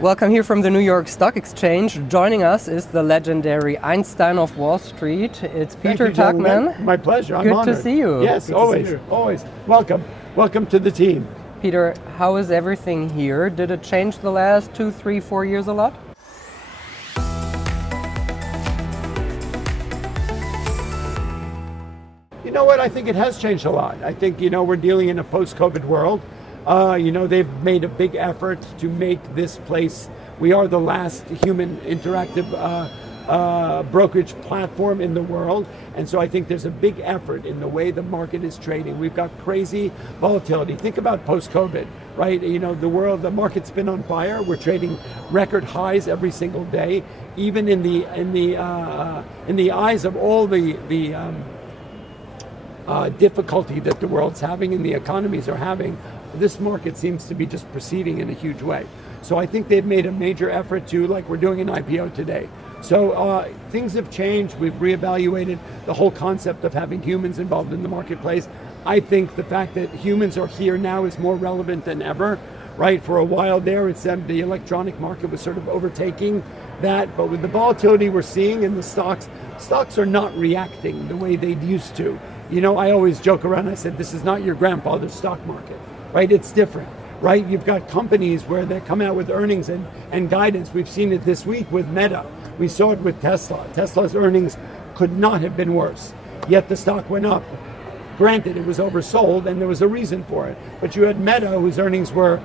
Welcome here from the New York Stock Exchange. Joining us is the legendary Einstein of Wall Street. It's Peter Tuchman. My pleasure. I'm Good honored. to see you. Yes, always. Welcome. Welcome to the team. Peter, how is everything here? Did it change the last 2, 3, 4 years a lot? You know what? I think it has changed a lot. I think, we're dealing in a post-COVID world. They've made a big effort to make this place. We are the last human interactive brokerage platform in the world. And so I think there's a big effort in the way the market is trading. We've got crazy volatility. Think about post-COVID, right? The market's been on fire. We're trading record highs every single day, even in the eyes of all the difficulty that the world's having and the economies are having. This market seems to be just proceeding in a huge way. So I think they've made a major effort to, like we're doing an IPO today. So things have changed. We've reevaluated the whole concept of having humans involved in the marketplace. I think the fact that humans are here now is more relevant than ever, right? For a while there, it said the electronic market was sort of overtaking that, but with the volatility we're seeing in the stocks are not reacting the way they used to. I always joke around, I said, this is not your grandfather's stock market, right? It's different, right? You've got companies where they come out with earnings and guidance. We've seen it this week with Meta. We saw it with Tesla. Tesla's earnings could not have been worse, yet the stock went up. Granted, it was oversold and there was a reason for it, but you had Meta whose earnings were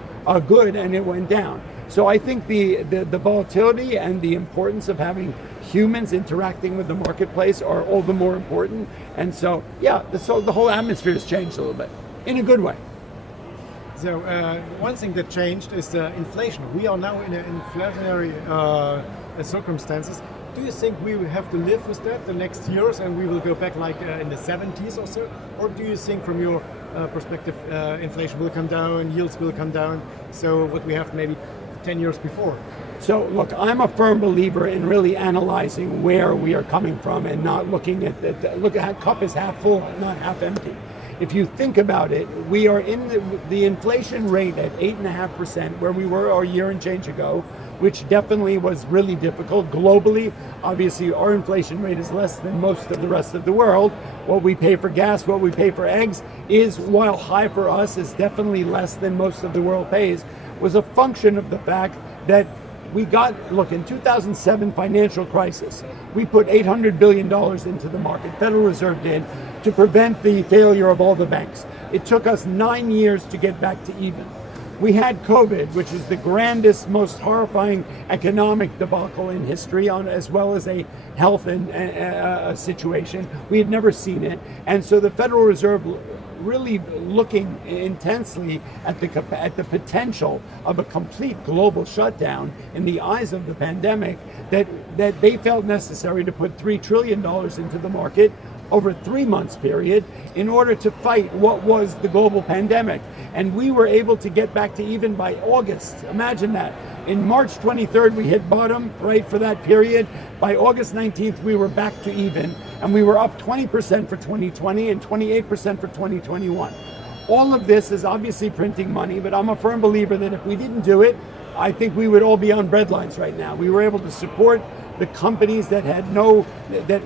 good and it went down. So I think the volatility and the importance of having humans interacting with the marketplace are all the more important. And so, yeah, the whole atmosphere has changed a little bit, in a good way. So one thing that changed is the inflation. We are now in inflationary circumstances. Do you think we will have to live with that the next years and we will go back like in the 70s or so? Or do you think from your perspective inflation will come down, yields will come down, so what we have maybe 10 years before? So look, I'm a firm believer in really analyzing where we are coming from and not looking at look at how cup is half full, not half empty. If you think about it, we are in the inflation rate at 8.5%, where we were a year and change ago, which definitely was really difficult. Globally, obviously, our inflation rate is less than most of the rest of the world. What we pay for gas, what we pay for eggs is, while high for us, is definitely less than most of the world pays, was a function of the fact that look, in 2007 financial crisis, we put $800 billion into the market, Federal Reserve did, to prevent the failure of all the banks. It took us 9 years to get back to even. We had COVID, which is the grandest, most horrifying economic debacle in history, as well as a health situation. We had never seen it. And so the Federal Reserve really looking intensely at the potential of a complete global shutdown in the eyes of the pandemic, that they felt necessary to put $3 trillion into the market over a 3 months period in order to fight what was the global pandemic. And we were able to get back to even by August. Imagine that. In March 23rd, we hit bottom, right, for that period. By August 19th, we were back to even, and we were up 20% for 2020 and 28% for 2021. All of this is obviously printing money, but I'm a firm believer that if we didn't do it, I think we would all be on breadlines right now. We were able to support the companies that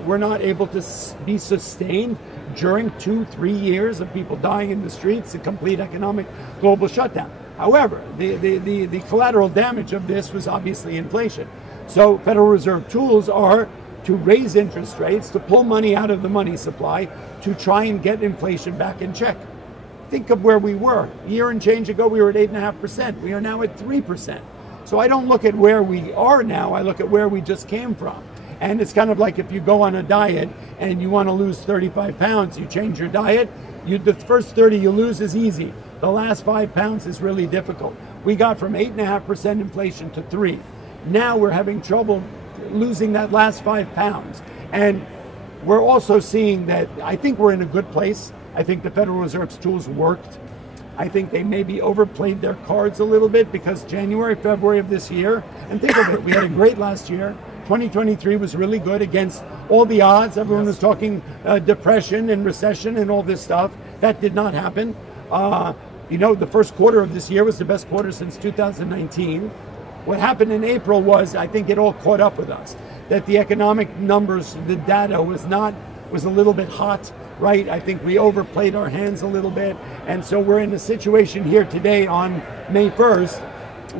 were not able to be sustained during 2-3 years of people dying in the streets, a complete economic global shutdown. However, the collateral damage of this was obviously inflation. So Federal Reserve tools are to raise interest rates, to pull money out of the money supply, to try and get inflation back in check. Think of where we were. A year and change ago, we were at 8.5%. We are now at 3%. So I don't look at where we are now, I look at where we just came from. And it's kind of like if you go on a diet and you want to lose 35 pounds, you change your diet, the first 30 you lose is easy. The last 5 pounds is really difficult. We got from 8.5% inflation to 3%. Now we're having trouble losing that last 5 pounds. And we're also seeing that I think we're in a good place. I think the Federal Reserve's tools worked. I think they maybe overplayed their cards a little bit, because January, February of this year, and think of it, we had a great last year. 2023 was really good against all the odds. Everyone was talking depression and recession and all this stuff. That did not happen. The first quarter of this year was the best quarter since 2019. What happened in April was, I think it all caught up with us, that the economic numbers, the data was a little bit hot, right? I think we overplayed our hands a little bit. And so we're in a situation here today on May 1st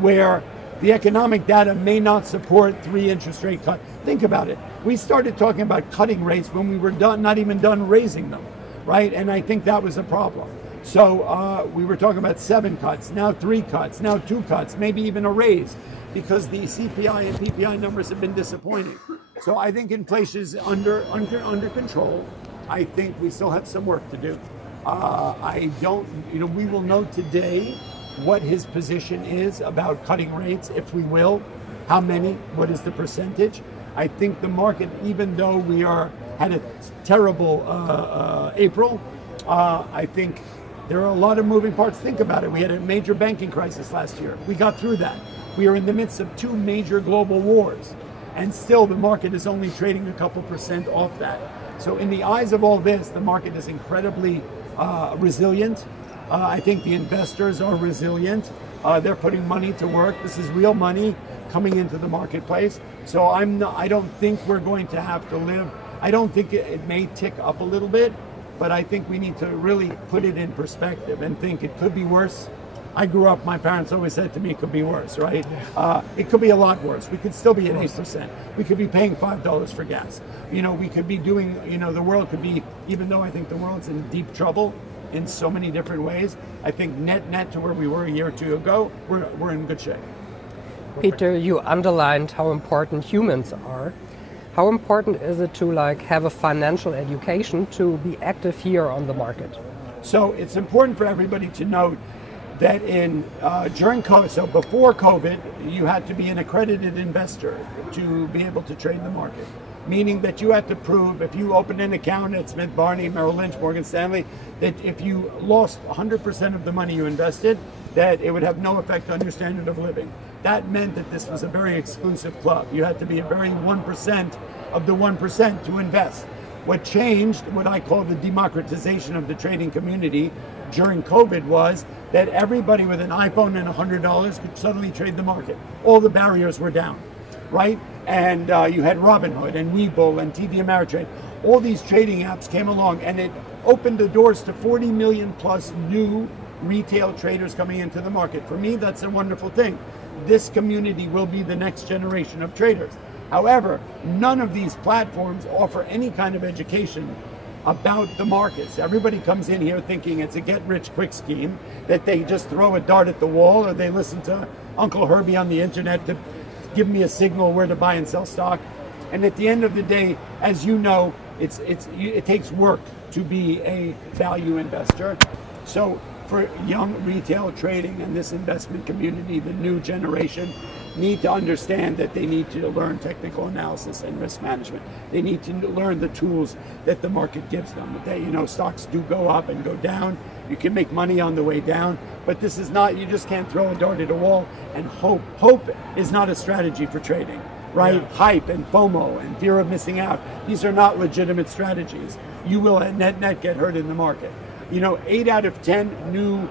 where the economic data may not support 3 interest rate cuts. Think about it. We started talking about cutting rates when we were not even done raising them, right? And I think that was a problem. So we were talking about 7 cuts, now 3 cuts, now 2 cuts, maybe even a raise, because the CPI and PPI numbers have been disappointing. So I think inflation is under control. I think we still have some work to do. We will know today what his position is about cutting rates, if we will, how many, what is the percentage. I think the market, even though we had a terrible April, I think there are a lot of moving parts. Think about it. We had a major banking crisis last year. We got through that. We are in the midst of 2 major global wars, and still the market is only trading a couple % off that. So in the eyes of all this, the market is incredibly resilient. I think the investors are resilient. They're putting money to work. This is real money coming into the marketplace. So I don't think we're going to have to live. I don't think it may tick up a little bit, but I think we need to really put it in perspective and think it could be worse. I grew up, my parents always said to me it could be worse, right? It could be a lot worse. We could still be at 8%. We could be paying $5 for gas. We could be doing, the world could be, even though I think the world's in deep trouble in so many different ways, I think net to where we were a year or 2 ago, we're in good shape. Peter, you underlined how important humans are. How important is it to have a financial education to be active here on the market? So it's important for everybody to note that during COVID, so before COVID, you had to be an accredited investor to be able to trade the market. Meaning that you had to prove, if you opened an account at Smith Barney, Merrill Lynch, Morgan Stanley, that if you lost 100% of the money you invested, that it would have no effect on your standard of living. That meant that this was a very exclusive club. You had to be a very 1% of the 1% to invest. What changed, what I call the democratization of the trading community during COVID, was that everybody with an iPhone and $100 could suddenly trade the market. All the barriers were down, right? And you had Robinhood and Webull and TD Ameritrade. All these trading apps came along, and it opened the doors to 40 million plus new retail traders coming into the market. For me, that's a wonderful thing. This community will be the next generation of traders. However, none of these platforms offer any kind of education about the markets. Everybody comes in here thinking it's a get-rich-quick scheme, that they just throw a dart at the wall, or they listen to Uncle Herbie on the internet to give me a signal where to buy and sell stock. And at the end of the day, as you know, it takes work to be a value investor. So for young retail trading and this investment community, the new generation need to understand that they need to learn technical analysis and risk management. They need to learn the tools that the market gives them. That stocks do go up and go down. You can make money on the way down, but this is not, you just can't throw a dart at a wall and hope. Hope is not a strategy for trading, right? Yeah. Hype and FOMO and fear of missing out. These are not legitimate strategies. You will at net get hurt in the market. 8 out of 10 new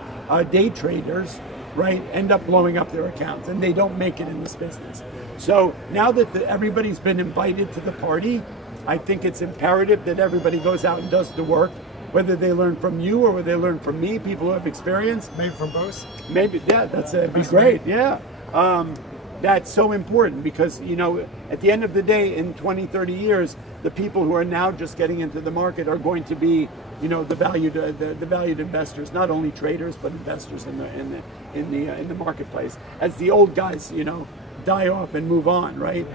day traders, right, end up blowing up their accounts, and they don't make it in this business. So now that everybody's been invited to the party, I think it's imperative that everybody goes out and does the work, whether they learn from you or whether they learn from me, people who have experience. Maybe from both? Maybe, yeah, that'd be great, yeah. That's so important because, at the end of the day, in 20, 30 years, the people who are now just getting into the market are going to be the valued investors, not only traders but investors in the marketplace. As the old guys, die off and move on, right?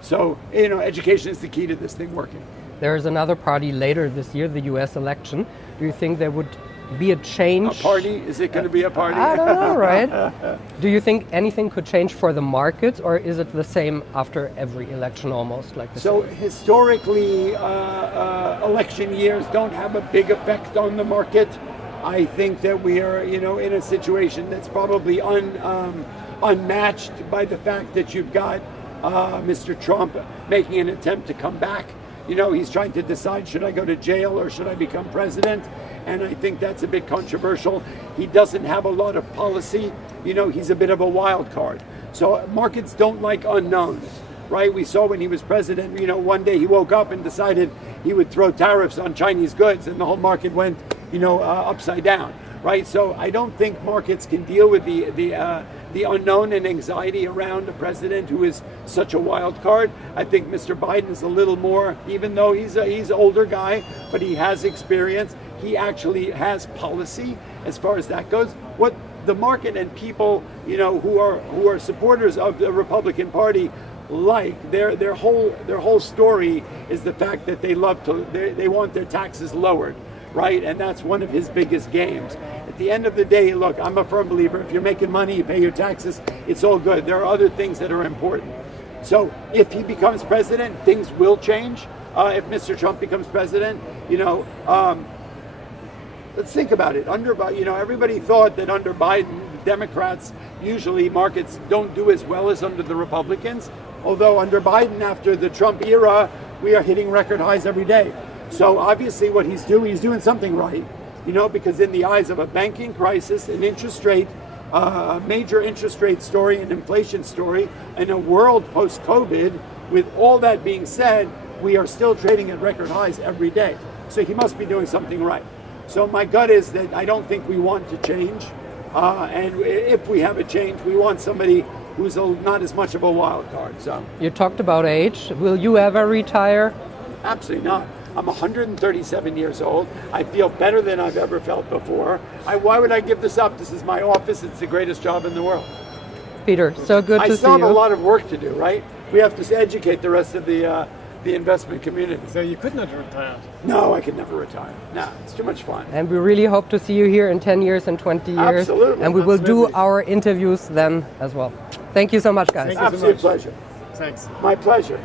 So education is the key to this thing working. There is another party later this year, the U.S. election. Do you think there would be a change? A party? Is it going to be a party? I don't know, right? Do you think anything could change for the markets, or is it the same after every election almost? So historically, election years don't have a big effect on the market. I think that we are, in a situation that's probably unmatched by the fact that you've got Mr. Trump making an attempt to come back. He's trying to decide, should I go to jail or should I become president? And I think that's a bit controversial. He doesn't have a lot of policy. He's a bit of a wild card. So markets don't like unknowns, right? We saw when he was president, you know, one day he woke up and decided he would throw tariffs on Chinese goods, and the whole market went, you know, upside down, right? So I don't think markets can deal with the unknown and anxiety around a president who is such a wild card. I think Mr. Biden is a little more, even though he's an older guy, but he has experience. He actually has policy as far as that goes. What the market and people, you know, who are supporters of the Republican Party like, their whole story is the fact that they want their taxes lowered, right? And that's one of his biggest games. At the end of the day, look, I'm a firm believer, if you're making money, you pay your taxes, it's all good. There are other things that are important. So if he becomes president, things will change. If Mr. Trump becomes president, you know, let's think about it. You know, everybody thought that under Biden, Democrats, usually markets don't do as well as under the Republicans. Although under Biden, after the Trump era, we are hitting record highs every day. So obviously what he's doing something right. You know, because in the eyes of a banking crisis, an interest rate, a major interest rate story, an inflation story, and a world post-COVID, with all that being said, we are still trading at record highs every day. So he must be doing something right. So my gut is that I don't think we want to change. And if we have a change, we want somebody who's not as much of a wild card. So you talked about age. Will you ever retire? Absolutely not. I'm 137 years old. I feel better than I've ever felt before. Why would I give this up? This is my office. It's the greatest job in the world. Peter, so good to see you. I still have a lot of work to do, right? We have to educate the rest of the investment community. So you could not retire? No, I could never retire. No, it's too much fun. And we really hope to see you here in 10 years and 20 years. Absolutely. And we will do our interviews then as well. Thank you so much, guys. Absolute pleasure. Thanks. My pleasure.